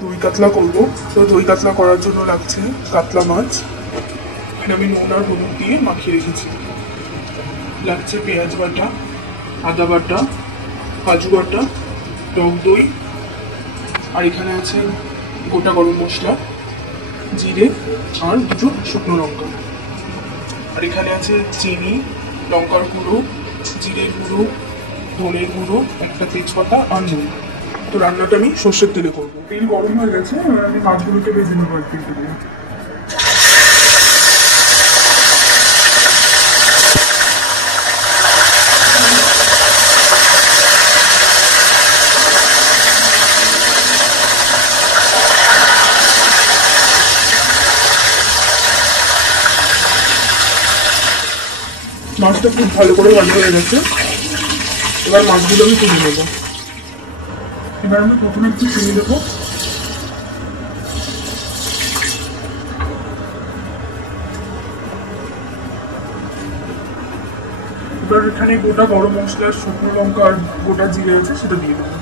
দই কাতলা করবো। তো দই কাতলা করার জন্য লাগছে কাতলা মাছ, এটা আমি নুন আর হলুদ দিয়ে মাখিয়ে রেখেছি। লাগছে পেঁয়াজ বাটা, আদা বাটা, কাজু বাটা, টক দই, আর এখানে আছে গোটা গরম মশলা, জিরে আর দুটো শুকনো লঙ্কা, আর এখানে আছে চিনি, লঙ্কার গুঁড়ো, জিরের গুঁড়ো, ধনের গুঁড়ো, একটা তেজপাতা আর নুন। তো রান্নাটা আমি সর্ষের তেলে করবো। তেল গরম হয়ে গেছে, এবার আমি মাছগুলোকে ভেজে নেবো আর কি। মাছটা খুব ভালো করে ভাজা হয়ে গেছে, এবার মাছগুলো আমি তুলে নেবো। এবার আমি প্রথমে একটু চিনি দেবো, এবার এখানে গোটা গরম মশলা, শুকনো লঙ্কা আর গোটা জিরে আছে সেটা দিয়ে দেবো।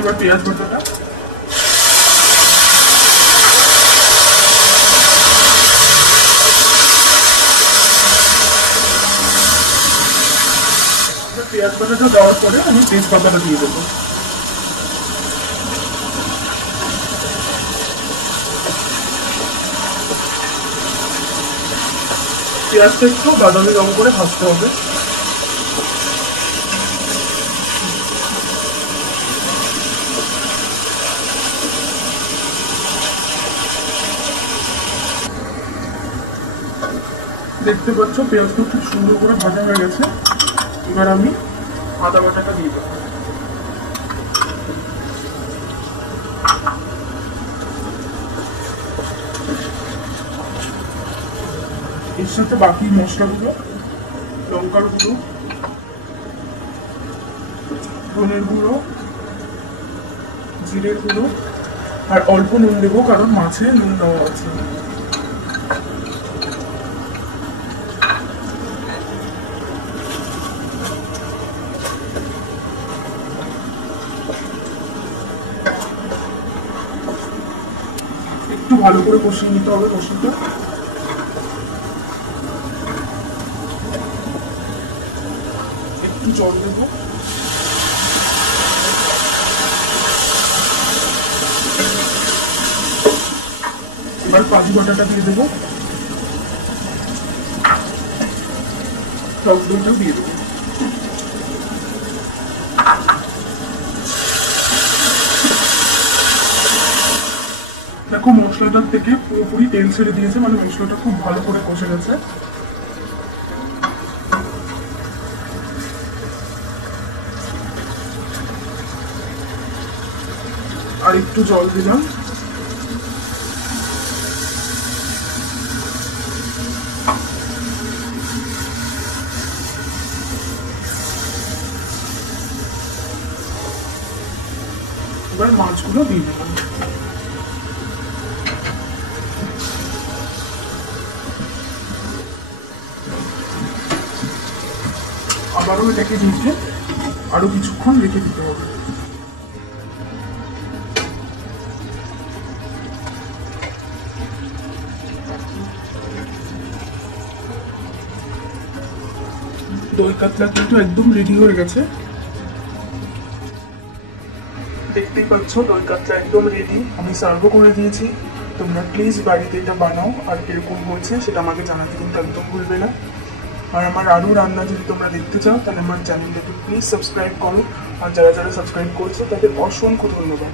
এবার পেঁয়াজ বাটাটা, পেঁয়াজ বাটাটা দেওয়ার পরে আমি তেজপাতাটা দিয়ে দেবো। পেঁয়াজটা একটু বাদামি রং করে ভাজতে হবে। দেখতে পাচ্ছ পেঁয়াজটা খুব সুন্দর করে ভাজা হয়ে গেছে, এবার আমি আদা বাটাটা দিয়ে দেবো। এর সাথে বাকি মশলাগুলো, লঙ্কার গুঁড়ো, ধনের গুঁড়ো, জিরের গুঁড়ো আর অল্প নুন দেবো, কারণ মাছে নুন দেওয়া আছে। একটু ভালো করে কষিয়ে নিতে হবে মশলাটা। একটু জল দেবো, এবার কাজু বাটাটা দিয়ে দেবো, টক দইটাও দিয়ে দেবো। দেখো মশলাটার থেকে পুরোপুরি তেল ছেড়ে দিয়েছে, মানে মশলাটা খুব ভালো করে কষে গেছে। আর একটু জল দিলাম, এবার মাছগুলো দিয়ে দেবো। আবারও এটাকে ঢেকে আরো কিছুক্ষণ রেখে দিতে হবে। দই কাতলা কিন্তু একদম রেডি হয়ে গেছে, দেখতেই পাচ্ছ দই কাতলা একদম রেডি। আমি সার্ভও করে দিয়েছি। তোমরা প্লিজ বাড়িতে এটা বানাও, আর কিরকম হয়েছে সেটা আমাকে জানাতে কিন্তু একদম ভুলবে না। আর আমার আরও রান্না যদি তোমরা দেখতে চাও তাহলে আমার চ্যানেলটাকে প্লিজ সাবস্ক্রাইব করো, আর যারা যারা সাবস্ক্রাইব করছো তাদের অসংখ্য ধন্যবাদ।